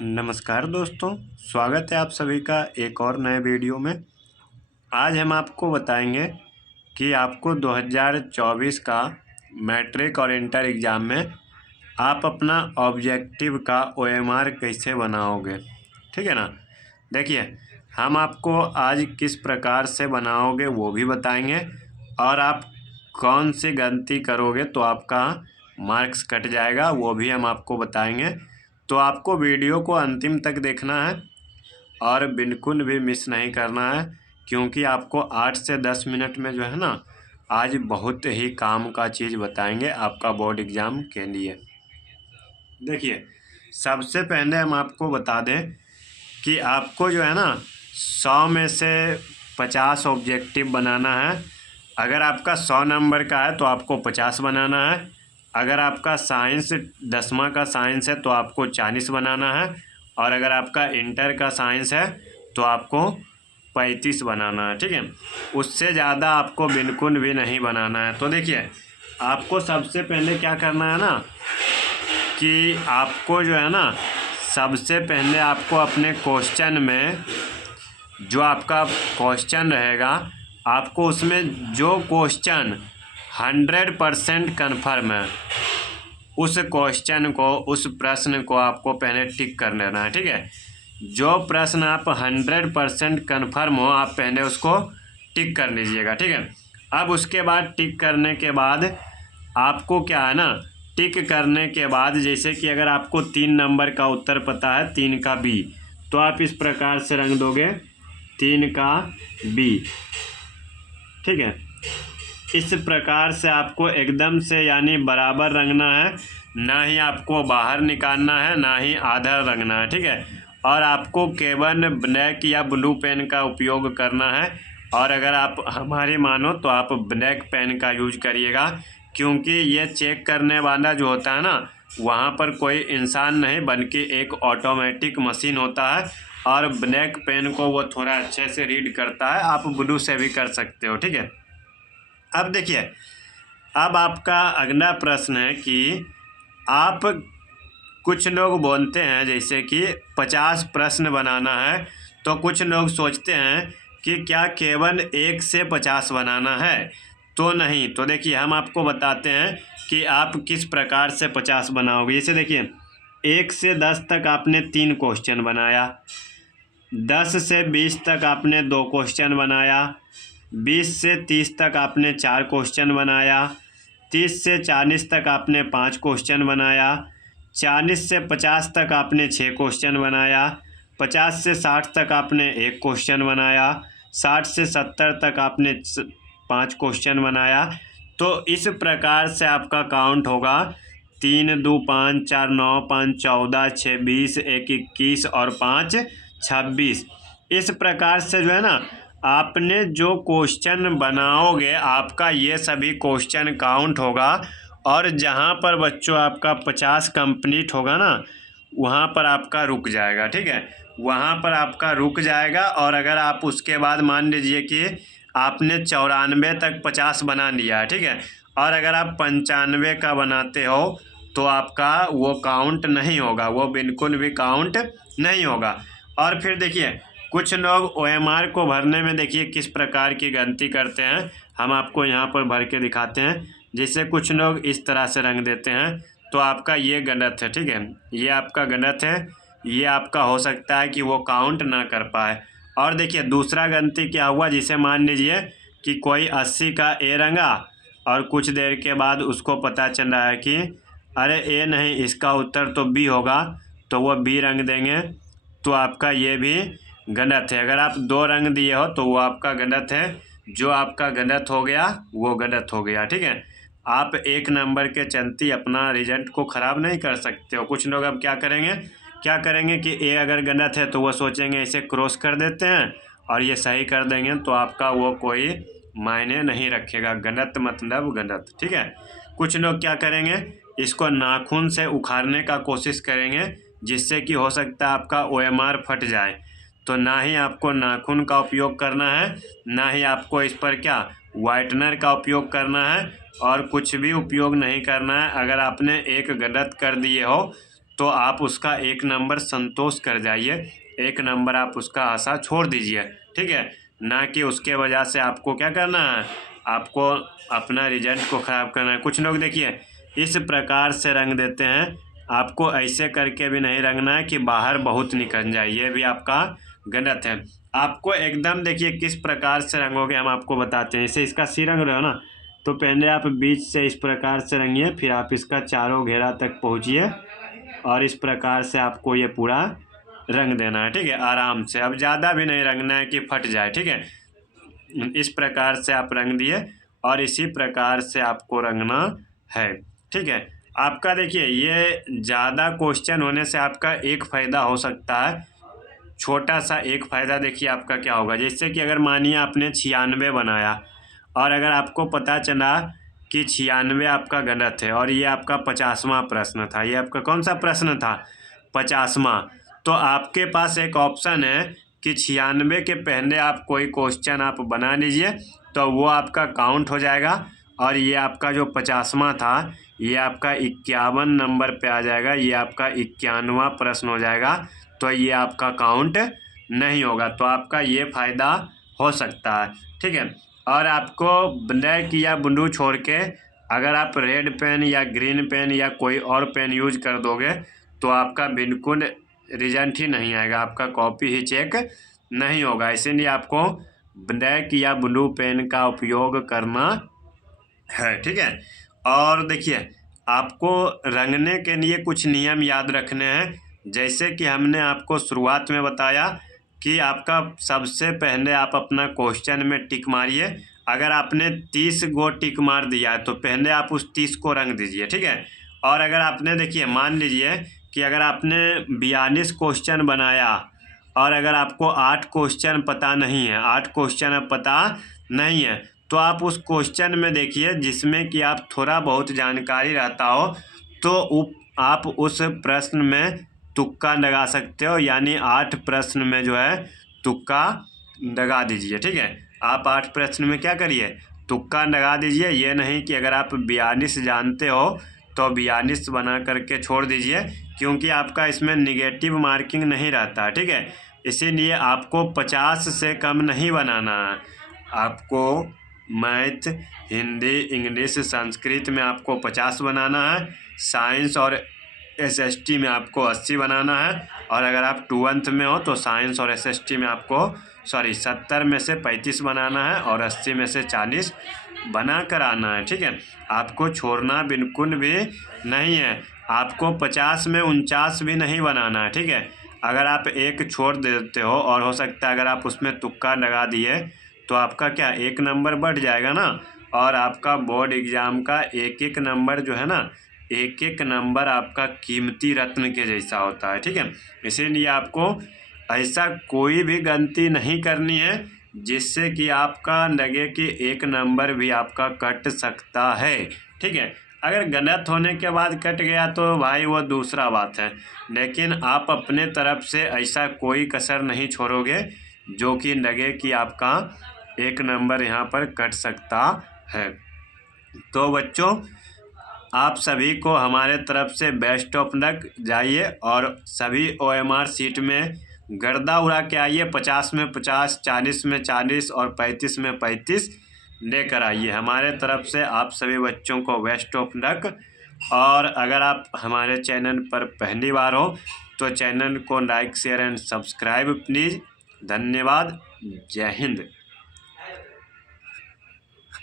नमस्कार दोस्तों, स्वागत है आप सभी का एक और नए वीडियो में। आज हम आपको बताएंगे कि आपको 2024 का मैट्रिक और इंटर एग्ज़ाम में आप अपना ऑब्जेक्टिव का ओएमआर कैसे बनाओगे। ठीक है ना। देखिए, हम आपको आज किस प्रकार से बनाओगे वो भी बताएंगे और आप कौन सी गलती करोगे तो आपका मार्क्स कट जाएगा वो भी हम आपको बताएंगे। तो आपको वीडियो को अंतिम तक देखना है और बिल्कुल भी मिस नहीं करना है, क्योंकि आपको 8 से 10 मिनट में जो है ना, आज बहुत ही काम का चीज़ बताएंगे आपका बोर्ड एग्ज़ाम के लिए। देखिए, सबसे पहले हम आपको बता दें कि आपको जो है ना 100 में से 50 ऑब्जेक्टिव बनाना है। अगर आपका 100 नंबर का है तो आपको 50 बनाना है। अगर आपका साइंस 10वां का साइंस है तो आपको 40 बनाना है। और अगर आपका इंटर का साइंस है तो आपको 35 बनाना है। ठीक है, उससे ज़्यादा आपको बिल्कुल भी नहीं बनाना है। तो देखिए, आपको सबसे पहले क्या करना है ना कि आपको जो है ना, सबसे पहले आपको अपने क्वेश्चन में जो आपका क्वेश्चन रहेगा, आपको उसमें जो क्वेश्चन 100% कन्फर्म है उस क्वेश्चन को, उस प्रश्न को आपको पहले टिक कर लेना है। ठीक है, जो प्रश्न आप 100% कन्फर्म हो आप पहले उसको टिक कर लीजिएगा। ठीक है, अब उसके बाद टिक करने के बाद आपको क्या है ना, टिक करने के बाद जैसे कि अगर आपको 3 नंबर का उत्तर पता है, 3 का बी, तो आप इस प्रकार से रंग दोगे 3 का बी। ठीक है, इस प्रकार से आपको एकदम से यानी बराबर रंगना है, ना ही आपको बाहर निकालना है ना ही आधा रंगना है। ठीक है, और आपको केवल ब्लैक या ब्लू पेन का उपयोग करना है। और अगर आप हमारी मानो तो आप ब्लैक पेन का यूज करिएगा, क्योंकि ये चेक करने वाला जो होता है ना, वहाँ पर कोई इंसान नहीं बल्कि एक ऑटोमेटिक मशीन होता है और ब्लैक पेन को वो थोड़ा अच्छे से रीड करता है। आप ब्लू से भी कर सकते हो। ठीक है, अब देखिए, अब आपका अगला प्रश्न है कि आप, कुछ लोग बोलते हैं जैसे कि 50 प्रश्न बनाना है, तो कुछ लोग सोचते हैं कि क्या केवल 1 से 50 बनाना है। तो नहीं, तो देखिए हम आपको बताते हैं कि आप किस प्रकार से 50 बनाओगे। जैसे देखिए, 1 से 10 तक आपने 3 क्वेश्चन बनाया, 10 से 20 तक आपने 2 क्वेश्चन बनाया, 20 से 30 तक आपने 4 क्वेश्चन बनाया, 30 से 40 तक आपने 5 क्वेश्चन बनाया, 40 से 50 तक आपने 6 क्वेश्चन बनाया, 50 से 60 तक आपने 1 क्वेश्चन बनाया, 60 से 70 तक आपने 5 क्वेश्चन बनाया। तो इस प्रकार से आपका काउंट होगा 3 2 5 4 9 5 14 6 20 1 21 और 5 26। इस प्रकार से जो है ना, आपने जो क्वेश्चन बनाओगे आपका ये सभी क्वेश्चन काउंट होगा। और जहाँ पर बच्चों आपका 50 कंप्लीट होगा ना, वहाँ पर आपका रुक जाएगा। ठीक है, वहाँ पर आपका रुक जाएगा। और अगर आप उसके बाद मान लीजिए कि आपने 94 तक 50 बना लिया है, ठीक है, और अगर आप 95 का बनाते हो तो आपका वो काउंट नहीं होगा, वो बिल्कुल भी काउंट नहीं होगा। और फिर देखिए, कुछ लोग ओएमआर को भरने में देखिए किस प्रकार की गलती करते हैं, हम आपको यहाँ पर भर के दिखाते हैं। जैसे कुछ लोग इस तरह से रंग देते हैं, तो आपका ये गलत है। ठीक है, ये आपका गलत है, ये आपका हो सकता है कि वो काउंट ना कर पाए। और देखिए दूसरा गलती क्या हुआ, जिसे मान लीजिए कि कोई 80 का ए रंगा और कुछ देर के बाद उसको पता चल रहा है कि अरे ए नहीं, इसका उत्तर तो बी होगा, तो वो बी रंग देंगे, तो आपका ये भी गलत है। अगर आप 2 रंग दिए हो तो वो आपका गलत है, जो आपका गलत हो गया वो गलत हो गया। ठीक है, आप 1 नंबर के चलते अपना रिजल्ट को ख़राब नहीं कर सकते हो। कुछ लोग अब क्या करेंगे कि ए अगर गलत है तो वो सोचेंगे इसे क्रॉस कर देते हैं और ये सही कर देंगे, तो आपका वो कोई मायने नहीं रखेगा। गलत मतलब गलत। ठीक है, कुछ लोग क्या करेंगे, इसको नाखून से उखाड़ने का कोशिश करेंगे, जिससे कि हो सकता है आपका ओएमआर फट जाए। तो ना ही आपको नाखून का उपयोग करना है, ना ही आपको इस पर क्या वाइटनर का उपयोग करना है, और कुछ भी उपयोग नहीं करना है। अगर आपने एक गलत कर दिए हो तो आप उसका 1 नंबर संतोष कर जाइए, 1 नंबर आप उसका आशा छोड़ दीजिए, ठीक है। ना कि उसके वजह से आपको क्या करना है, आपको अपना रिजल्ट को ख़राब करना है। कुछ लोग देखिए इस प्रकार से रंग देते हैं, आपको ऐसे करके भी नहीं रंगना है कि बाहर बहुत निकल जाए, ये भी आपका गलत है। आपको एकदम देखिए किस प्रकार से रंगोगे हम आपको बताते हैं। इसे इसका सिर रंग रहे हो ना, तो पहले आप बीच से इस प्रकार से रंगिए, फिर आप इसका चारों घेरा तक पहुँचिए और इस प्रकार से आपको ये पूरा रंग देना है, ठीक है, आराम से। अब ज़्यादा भी नहीं रंगना है कि फट जाए, ठीक है। इस प्रकार से आप रंग दिए और इसी प्रकार से आपको रंगना है, ठीक है। आपका देखिए ये ज़्यादा क्वेश्चन होने से आपका एक फ़ायदा हो सकता है, छोटा सा एक फ़ायदा देखिए आपका क्या होगा। जैसे कि अगर मानिए आपने 96 बनाया और अगर आपको पता चला कि 96 आपका गलत है और ये आपका 50वां प्रश्न था, ये आपका कौन सा प्रश्न था, 50वां, तो आपके पास एक ऑप्शन है कि 96 के पहले आप कोई क्वेश्चन आप बना लीजिए, तो वो आपका काउंट हो जाएगा और ये आपका जो 50वां था ये आपका 51 नंबर पे आ जाएगा, ये आपका 51वां प्रश्न हो जाएगा, तो ये आपका काउंट नहीं होगा। तो आपका ये फ़ायदा हो सकता है, ठीक है। और आपको ब्लैक या ब्लू छोड़ के अगर आप रेड पेन या ग्रीन पेन या कोई और पेन यूज कर दोगे तो आपका बिल्कुल रिजल्ट ही नहीं आएगा, आपका कॉपी ही चेक नहीं होगा। इसीलिए आपको ब्लैक या ब्लू पेन का उपयोग करना है, ठीक है। और देखिए आपको रंगने के लिए कुछ नियम याद रखने हैं। जैसे कि हमने आपको शुरुआत में बताया कि आपका सबसे पहले आप अपना क्वेश्चन में टिक मारिए। अगर आपने 30 गो टिक मार दिया है तो पहले आप उस 30 को रंग दीजिए, ठीक है। और अगर आपने देखिए मान लीजिए कि अगर आपने 42 क्वेश्चन बनाया और अगर आपको 8 क्वेश्चन पता नहीं है, 8 क्वेश्चन अब पता नहीं है, तो आप उस क्वेश्चन में देखिए जिसमें कि आप थोड़ा बहुत जानकारी रहता हो, तो आप उस प्रश्न में तुक्का लगा सकते हो, यानी 8 प्रश्न में जो है तुक्का लगा दीजिए, ठीक है। आप 8 प्रश्न में क्या करिए, तुक्का लगा दीजिए। ये नहीं कि अगर आप 42 जानते हो तो 42 बना करके छोड़ दीजिए, क्योंकि आपका इसमें निगेटिव मार्किंग नहीं रहता, ठीक है। इसीलिए आपको 50 से कम नहीं बनाना है। आपको मैथ, हिंदी, इंग्लिश, संस्कृत में आपको 50 बनाना है, साइंस और एसएसटी में आपको 80 बनाना है, और अगर आप 2th में हो तो साइंस और एसएसटी में आपको 70 में से 35 बनाना है और 80 में से 40 बना कर आना है, ठीक है। आपको छोड़ना बिल्कुल भी नहीं है। आपको 50 में 49 भी नहीं बनाना है, ठीक है। अगर आप एक छोड़ देते हो और हो सकता है अगर आप उसमें तुक्का लगा दिए तो आपका क्या 1 नंबर बढ़ जाएगा ना, और आपका बोर्ड एग्ज़ाम का एक एक नंबर जो है ना, एक एक नंबर आपका कीमती रत्न के जैसा होता है, ठीक है। इसीलिए आपको ऐसा कोई भी गलती नहीं करनी है जिससे कि आपका लगे कि 1 नंबर भी आपका कट सकता है, ठीक है। अगर गलत होने के बाद कट गया तो भाई वो दूसरा बात है, लेकिन आप अपने तरफ से ऐसा कोई कसर नहीं छोड़ोगे जो कि लगे कि आपका 1 नंबर यहाँ पर कट सकता है। तो बच्चों आप सभी को हमारे तरफ से बेस्ट ऑफ लक। जाइए और सभी OMR सीट में गर्दा उड़ा के आइए, 50 में 50, 40 में 40 और 35 में 35 लेकर आइए। हमारे तरफ से आप सभी बच्चों को बेस्ट ऑफ लक। और अगर आप हमारे चैनल पर पहली बार हो तो चैनल को like, share and subscribe please. धन्यवाद। जय हिंद।